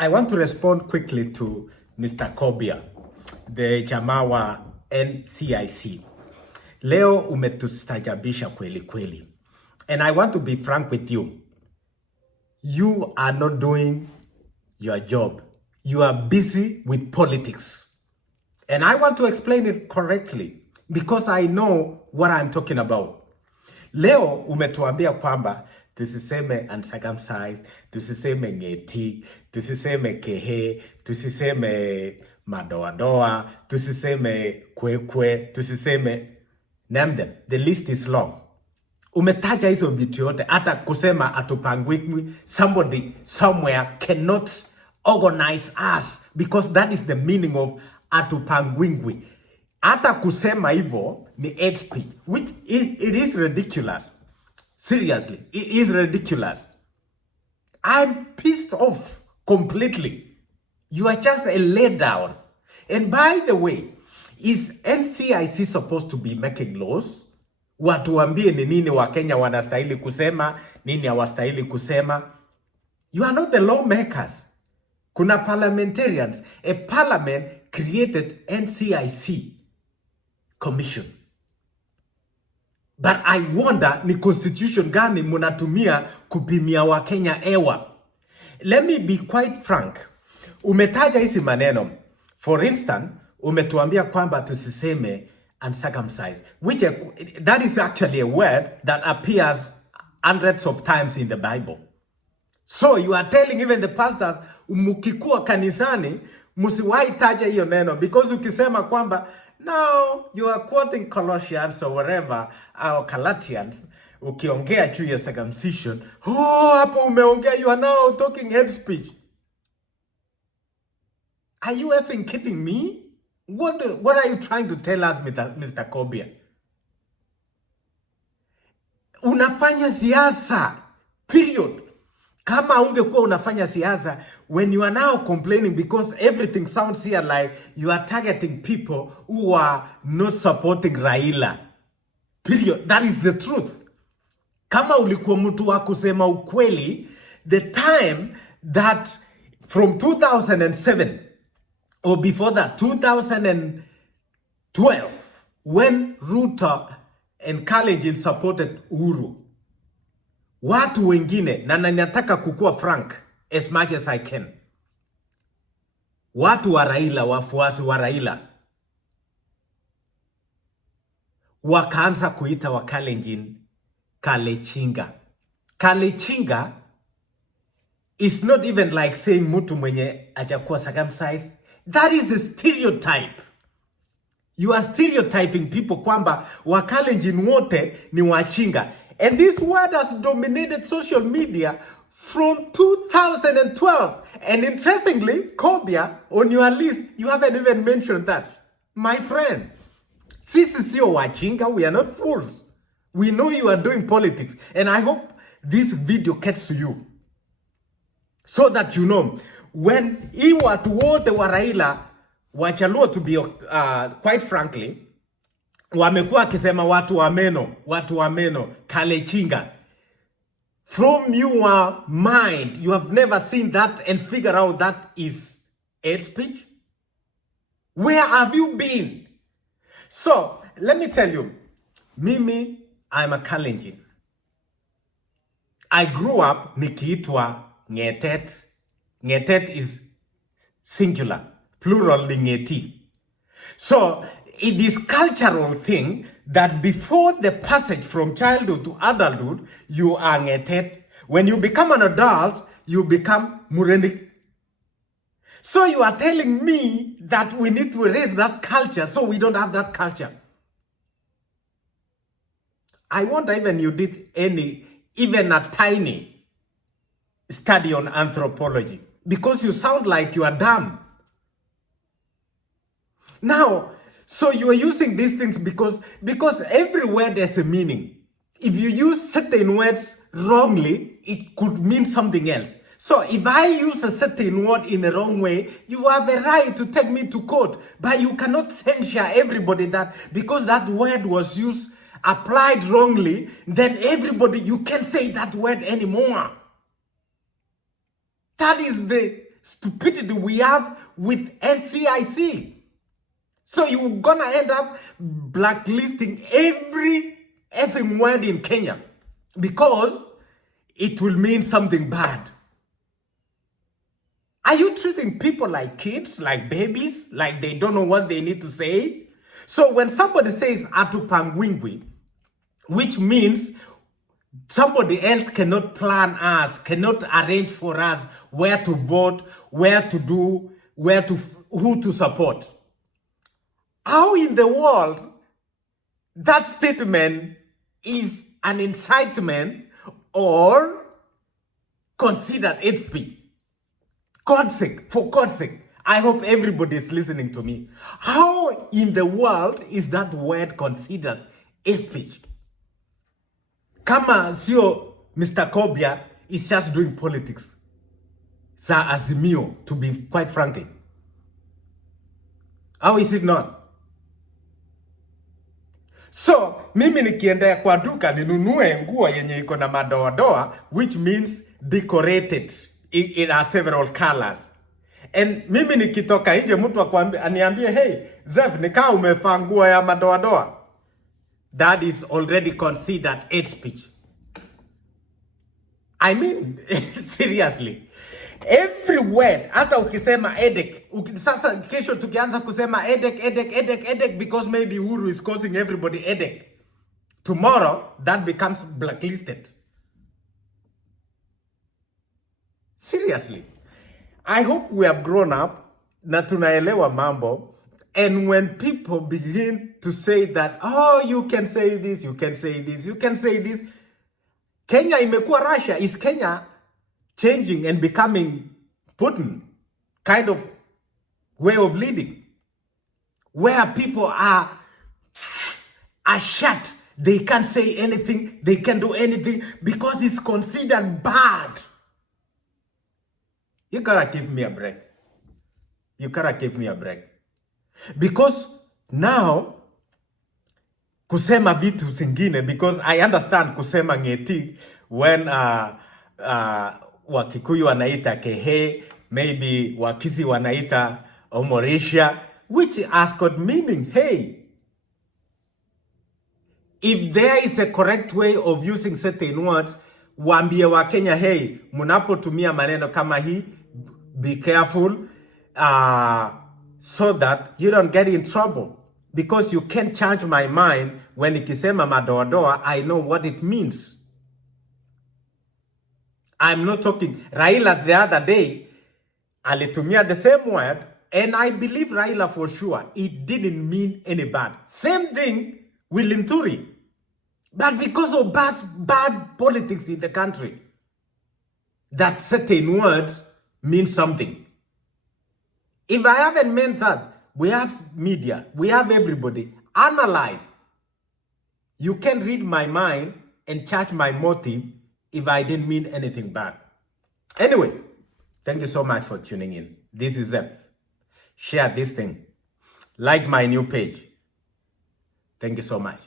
I want to respond quickly to Mr. Kobia, the jamaa wa NCIC. Leo umetustajabisha kweli kweli. And I want to be frank with you. You are not doing your job. You are busy with politics. And I want to explain it correctly because I know what I'm talking about. Leo umetuambia kwamba tusiseme uncircumcised, tusiseme ngeti, tusiseme kehe, tusiseme madoadoa, tusiseme kwekwe, tusiseme name them. The list is long. Umetaja hizo vitu yote, hata kusema atupangwikwi. Somebody somewhere cannot organize us because that is the meaning of atupangwingwi. Hata kusema hivyo ni hate speech, which it is ridiculous. Seriously, it is ridiculous. I'm pissed off completely. You are just a letdown. And by the way, is NCIC supposed to be making laws? Watuambie ni nini Wakenya wanastahili kusema, nini hawastahili kusema. You are not the lawmakers. Kuna parliamentarians. A parliament created NCIC commission. But I wonder ni constitution gani munatumia kupimia Wakenya ewa. Let me be quite frank. Umetaja hizi maneno. For instance, umetuambia kwamba tusiseme uncircumcised, which that is actually a word that appears hundreds of times in the Bible. So you are telling even the pastors, mukikuwa kanisani, musiwahi taja hiyo neno, because ukisema kwamba, no, you are quoting Colossians or whatever, or Galatians, ukiongea juu ya circumcision, hapo umeongea, you are now talking hate speech. Are you effing kidding me? What are you trying to tell us, Mr. Kobia? Unafanya siasa, period. Kama ungekuwa unafanya siasa, when you are now complaining because everything sounds here like you are targeting people who are not supporting Raila, period. That is the truth. Kama ulikuwa mtu wa kusema ukweli, the time that from 2007 or before that, 2012, when Ruto and Kalenjin supported Uhuru, watu wengine, na nataka kukua frank as much as I can, watu wa Raila, wafuasi wa Raila, wakaanza kuita wa Kalenjin Kalechinga. Kalechinga is not even like saying mtu mwenye hajakuwa circumcised. That is a stereotype. You are stereotyping people kwamba Wakalenjin wote ni wachinga. And this word has dominated social media from 2012. And interestingly, Kobia, on your list, you haven't even mentioned that. My friend, sisi sio wachinga, we are not fools. We know you are doing politics. And I hope this video gets to you, so that you know, when hii watu wote wa Raila, Wajaluo to be quite frankly, wamekuwa akisema watu wa meno, Kalechinga. From your mind, you have never seen that and figure out that is hate speech? Where have you been? So, let me tell you, mimi, I'm a Kalenjin. I grew up nikiitwa Ngetet. Ngetet is singular, plural ni ngeti. So it is cultural thing that before the passage from childhood to adulthood, you are Ngetet. When you become an adult, you become Murenik. So you are telling me that we need to erase that culture so we don't have that culture. I wonder even you did even a tiny study on anthropology, because you sound like you are dumb. Now, so you are using these things because every word has a meaning. If you use certain words wrongly, it could mean something else. So if I use a certain word in the wrong way, you have a right to take me to court. But you cannot censure everybody that because that word was used, applied wrongly, then everybody, you can't say that word anymore. That is the stupidity we have with NCIC. So you're gonna end up blacklisting every effing word in Kenya because it will mean something bad. Are you treating people like kids, like babies, like they don't know what they need to say? So when somebody says atupangwingwi, which means somebody else cannot plan us, cannot arrange for us where to vote, where to do, who to support. How in the world that statement is an incitement or considered hate speech? God's sake, for God's sake, I hope everybody is listening to me. How in the world is that word considered hate speech? Kama sio Mr. Kobia is just doing politics. Sa Azimio, to be quite frankly. How is it not? So, mimi nikiendea kwa duka ninunue nguo yenye iko na madoadoa, which means decorated. It has several colors. And mimi nikitoka nje mtu aniambie, hey, Zef, nikaa umevaa nguo ya madoadoa. That is already considered hate speech. I mean, seriously. Every word, hata ukisema edek, sasa kesho tukianza kusema edek, because maybe Uhuru is causing everybody edek. Tomorrow, that becomes blacklisted. Seriously. I hope we have grown up, na tunaelewa mambo, and when people begin to say that, oh, you can say this, you can say this, you can say this, Kenya imekuwa Russia. Is Kenya changing and becoming Putin kind of way of leading, where people are shut? They can't say anything, they can't do anything because it's considered bad. You gotta give me a break. You gotta give me a break. Because now, kusema vitu zingine, because I understand kusema ngeti when Wakikuyu wanaita kehe, maybe Wakisi wanaita omorisha, which has got meaning. Hey, if there is a correct way of using certain words, waambie wa Kenya, hey, munapotumia maneno kama hii, be careful, so that you don't get in trouble. Because you can't change my mind when ikisema madoadoa, I know what it means. I'm not talking. Raila the other day, alitumia the same word, and I believe Raila for sure, it didn't mean any bad. Same thing with Linturi. But because of bad politics in the country, that certain words mean something. If I haven't meant that, we have media, we have everybody. Analyze. You can read my mind and judge my motive if I didn't mean anything bad. Anyway, thank you so much for tuning in. This is Zef. Share this thing. Like my new page. Thank you so much.